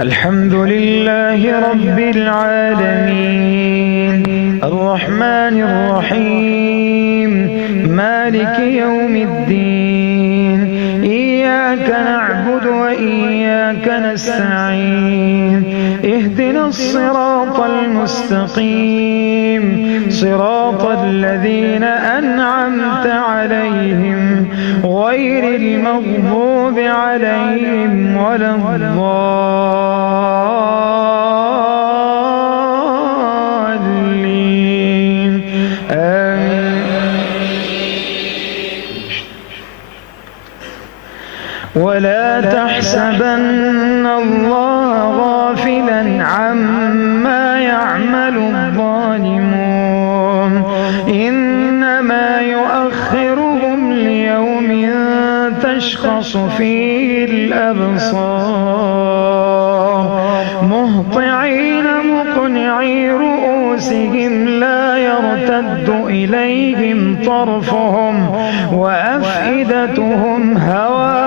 الحمد لله رب العالمين الرحمن الرحيم مالك يوم الدين إياك نعبد وإياك نستعين اهدنا الصراط المستقيم صراط الذين أنعمت عليهم غير المغضوب عليهم ولا الضالين ولا تحسبن الله غافلا عما يعمل الظالمون إنما يؤخرهم ليوم تشخص فيه الأبصار مهطعين مقنعي رؤوسهم لا يرتد إليهم طرفهم وأفئدتهم هواء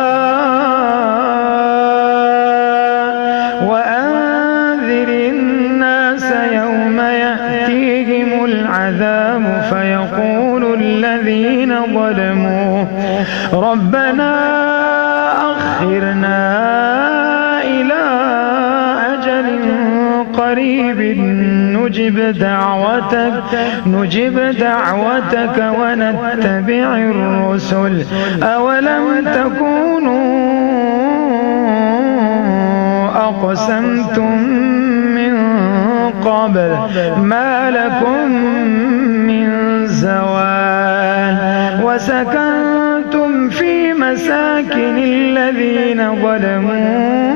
وأنذر الناس يوم يأتيهم العذاب فيقول الذين ظلموا ربنا أخرنا إلى أجل قريب نجب دعوتك ونتبع الرسل أولم تكونوا أقسمتم من قبل ما لكم من زوال وسكنتم في مساكن الذين ظلموا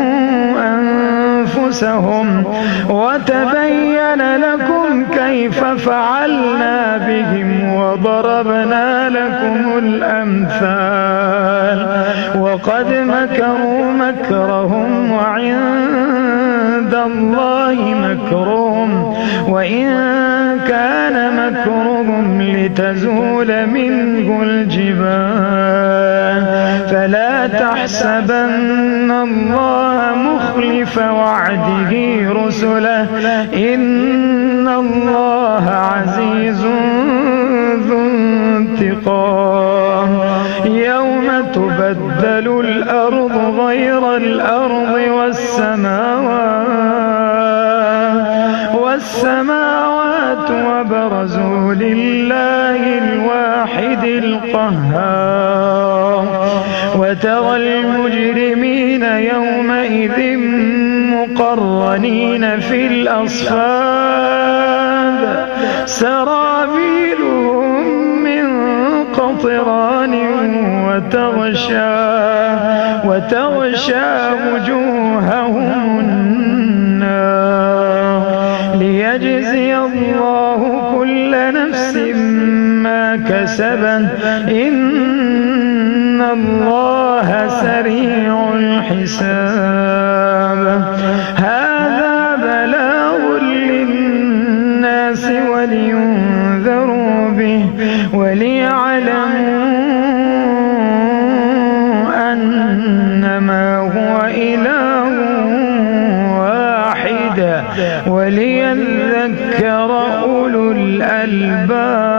أنفسهم وتبين لكم كيف فعلنا بهم وضربنا لكم الأمثال وقد مكروا مكرهم وعند الله مكرهم وإن كان مكرهم لتزول منه الجبال فلا تحسبن الله مخلف وعده رسله إن الله عزيز ذو انتقام يوم تبدل الأرض غير الأرض والسماوات وبرزوا لله الواحد القهار وترى المجرمين يومئذ مقرنين في الأصفاد سرابيلهم من قطران وتغشى وجوههم النار ليجزي الله كل نفس ما كسبت إن الله سريع الحساب هذا بلاغ للناس ولينذروا به وليعلموا أنما هو إله واحد وليذكر أولو الألباب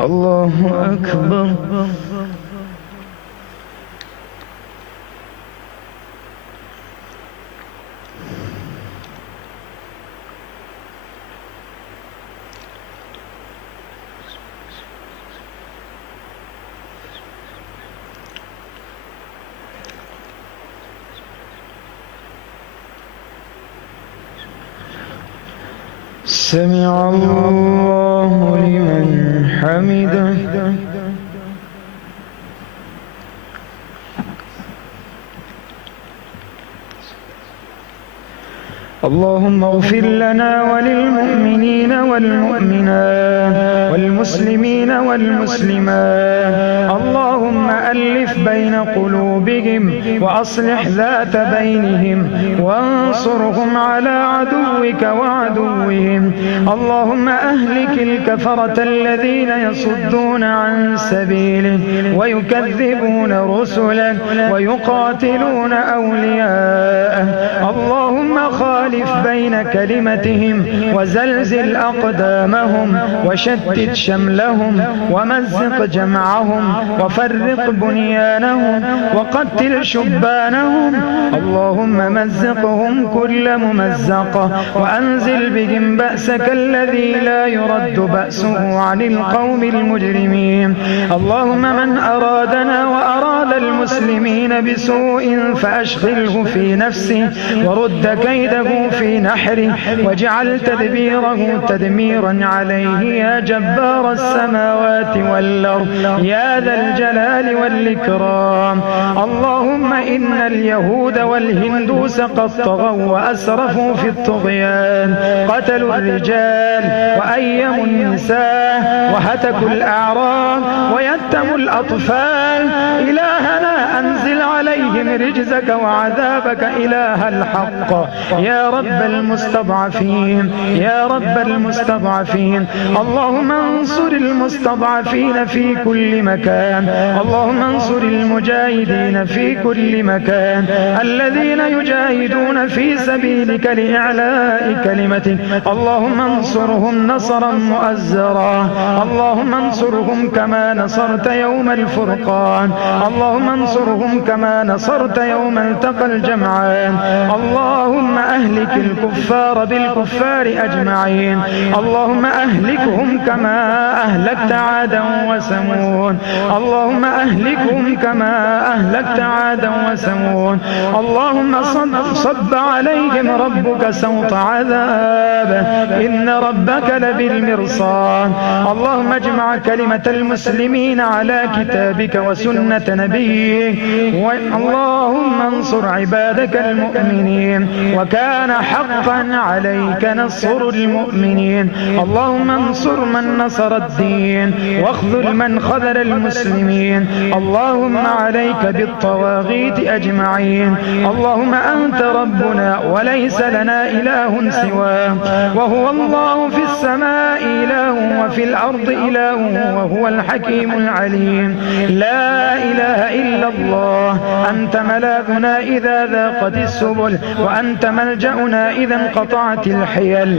الله أكبر سمع الله لمن حمده اللهم اغفر لنا وللمؤمنين والمؤمنات والمسلمين والمسلمات اللهم ألف بين قلوبهم وأصلح ذات بينهم وانصرهم على عدوك وعدوهم اللهم أهلك الكفرة الذين يصدون عن سبيلك ويكذبون رسلك ويقاتلون أولياءه. اللهم خالف بين كلمتهم وزلزل أقدامهم وشتت شملهم ومزق جمعهم وفرق بنيانهم وقتل شبانهم. اللهم مزقهم كل ممزق وأنزل بهم بأسك الذي لا يرد بأسه عن القوم المجرمين. اللهم من أرادنا وأراد المسلمين بسوء فأشغله في نفسه ورد كيده في نحره واجعل تدبيره تدميرا عليه يا جبار السماوات والأرض يا ذا الجلال والإكرام. اللهم إن اليهود والهندوس قد طغوا وأسرفوا في الطغيان، قتلوا الرجال وأيموا النساء وهتكوا الأعراض ويتموا الأطفال. إلهنا أنزل عليهم رجزك وعذابك إله الحق يا رب المستضعفين يا رب المستضعفين. اللهم انصر المستضعفين في كل مكان. اللهم انصر المجاهدين في كل مكان الذين يجاهدون في سبيلك لإعلاء كلمتك. اللهم انصرهم نصرا مؤزرا. اللهم انصرهم كما نصرت يوم الفرقان. اللهم انصرهم كما نصرت يوم التقى الجمعان. اللهم أهلك الكفار بالكفار أجمعين. اللهم أهلكهم كما أهلكت عادا وثمود. اللهم أهلكهم كما أهلكت عادا وثمود. اللهم صب عليهم ربك سوط عذاب إن ربك لبالمرصاد. اللهم اجمع كلمة المسلمين على كتابك وسنة نبيك. اللهم انصر عبادك المؤمنين وكان حقا عليك نصر المؤمنين. اللهم انصر من نصر الدين واخذل من خذل المسلمين. اللهم عليك بالطواغيت أجمعين. اللهم أنت ربنا وليس لنا إله سواه، وهو الله في السماء إله وفي الأرض إله وهو الحكيم العليم. لا إله إلا الله. أنت ملاذنا إذا ذاقت السبل وأنت ملجأنا إذا انقطعت الحيل.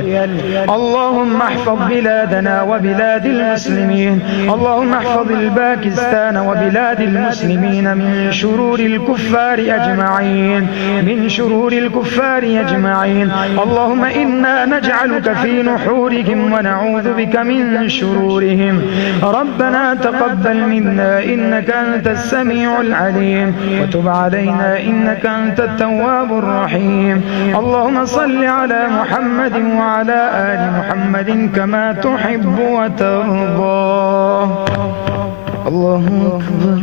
اللهم احفظ بلادنا وبلاد المسلمين. اللهم احفظ الباكستان وبلاد المسلمين من شرور الكفار أجمعين من شرور الكفار أجمعين. اللهم إنا نجعلك في نحورهم ونعوذ بك من شرورهم. ربنا تقبل منا إنك أنت السميع العليم وتب علينا إنك أنت التواب الرحيم. اللهم صل على محمد وعلى آل محمد كما تحب وترضى. الله أكبر.